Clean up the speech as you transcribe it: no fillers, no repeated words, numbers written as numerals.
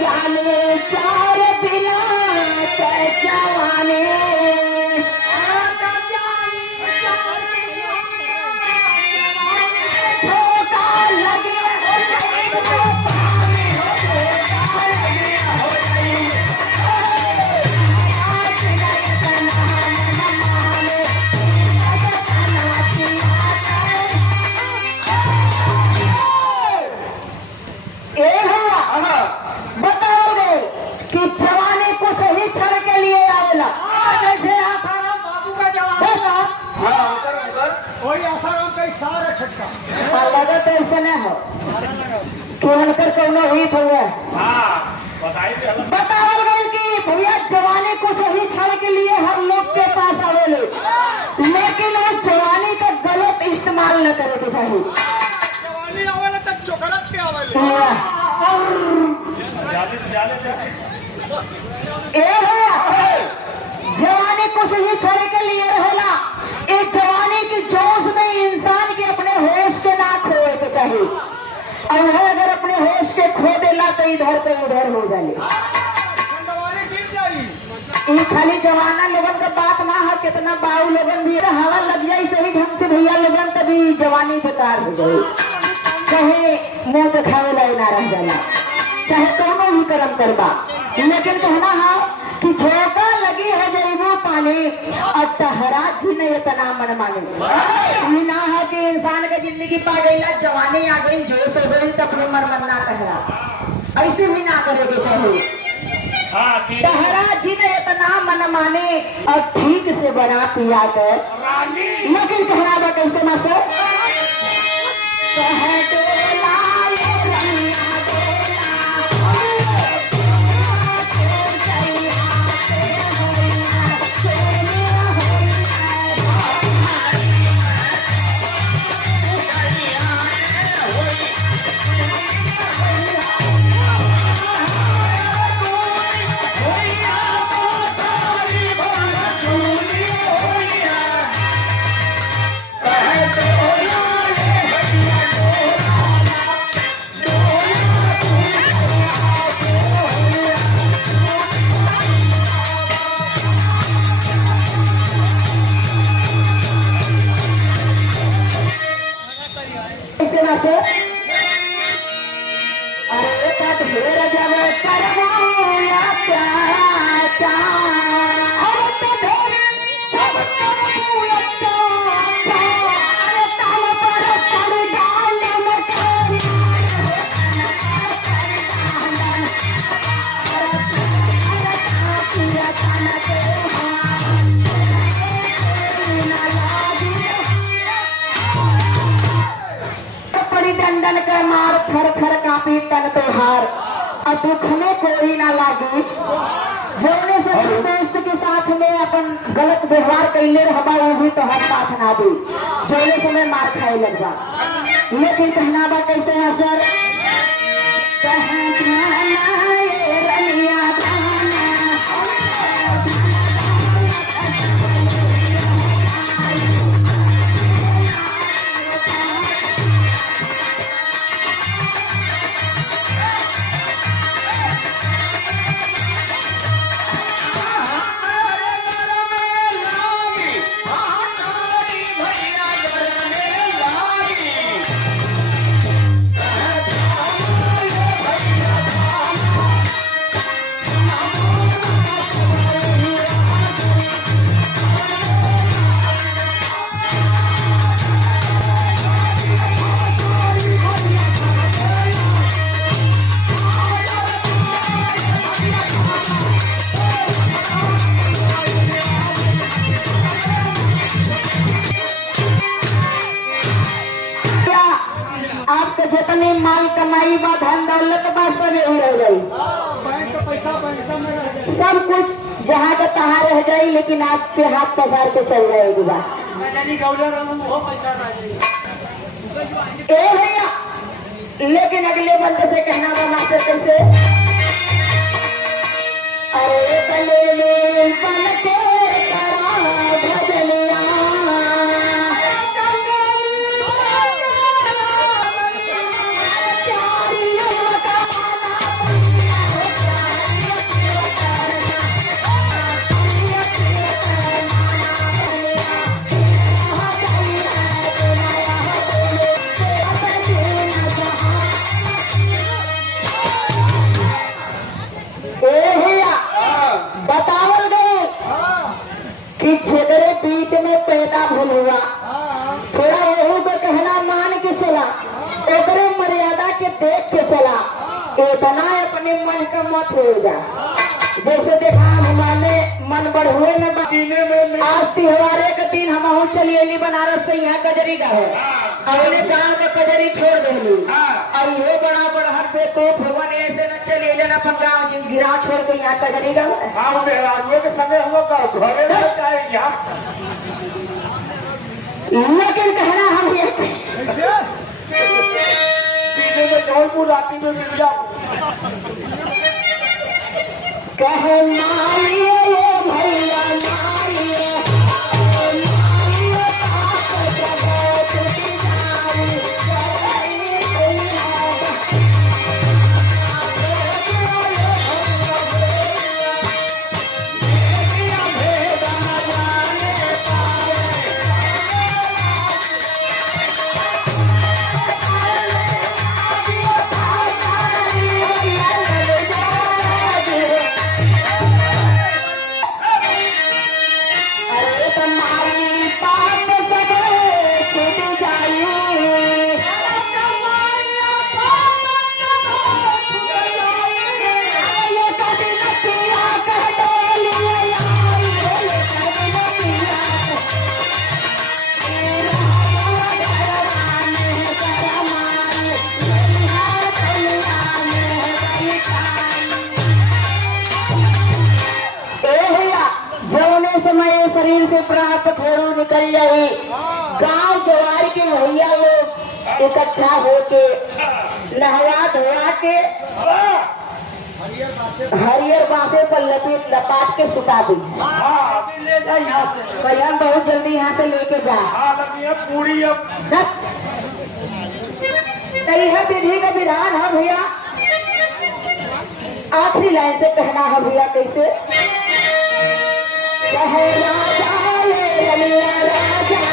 जाने चार बिना जवानी छोटा लगे बताओगे कि जवानी कुछ ही क्षण के लिए आवेला। जैसे आसाराम बाबू का जवाब वही आसाराम का सारा छटका लगा तो ऐसा नहीं हो कि उनकर कौनो हित हुआ। बताओ गए कि भैया जवानी कुछ ही क्षण के लिए हर लोग के पास आवेले, लेकिन उस जवानी का गलत इस्तेमाल न करे के चाहिए। जवानी आवेला तक चोकरत के आवेले जवानी कुछ ही क्षण के लिए रहेला। इस जवानी की जोश में इंसान के अपने होश के ना खोए के चाहिए, और वह अगर अपने होश के खो देला तो इधर पे उधर हो जाए। ये खाली जवाना लोगन का बात ना है, कितना बाऊ लोगन भी हवा लग जाए सही ढंग से भैया लोगन तभी जवानी बेकार हो जाए, चाहे मुंह दिखावे ला ना रह जाला, चाहे कोनो भी कर्म करबा। लेकिन कहना है कि झोंका लगी है जरीबो पानी और तहरा जी ने इतना मन माने। ये ना है कि इंसान का जिंदगी पा गई, जवानी आ गई, जोश हो गई तो अपने मन मन ना कहरा, ऐसे भी ना करे के चाहिए। तहरा जी ने इतना मन माने और ठीक से बना पिया कर, लेकिन कहना बा कैसे मास्टर दुख में कोई ना लागी। जोने से दोस्त के साथ में अपन गलत व्यवहार कैले रहबा वो भी तो हर साथ ना दी, जोने से मैं मार खाए लगवा। लेकिन कहना बा कैसे है सर जितने माल कमाई बा धन दौलत बा सब यही रह जाये, बैंक का पैसा बैंक में रह जाए, सब कुछ जहाँ का तहाँ रह जाये, लेकिन आपके हाथ पसार के चल जाएगी बा। ए भैया, लेकिन अगले बंदे से कहना बा मास्टर कैसे, अरे गले में पल के करा भजनिया देख के चला, इतना अपने मन का मत हो जा। जैसे देखा हमारे मन बढ़ुए में आज त्योहारे के दिन हम चलिए बनारस से यहाँ कजरी का है, अपने गाँव में कजरी छोड़ देली और ये बड़ा बड़ा पे तो भवन ऐसे न चलिए लेना अपन गाँव जिन गिरा छोड़ के यहाँ कजरी का है। हाँ मेहरानुए के समय हम लोग घरे में चाहेंगे। लेकिन कहना हम ये पीने में जौनपुर राती में मिल जाओ कहे मारिए भैया मारिए शरीर से प्राप्त थोड़ी निकल आई। गांव जवार के भैया लोग इकट्ठा होके नहवा धोवा के हरियर बांसे पर लपाट के सुता दी। भैया बहुत जल्दी यहाँ से लेके जा पूरी यह विधि का विधान है भैया। आखिरी लाइन से कहना है भैया कैसे राजा राजा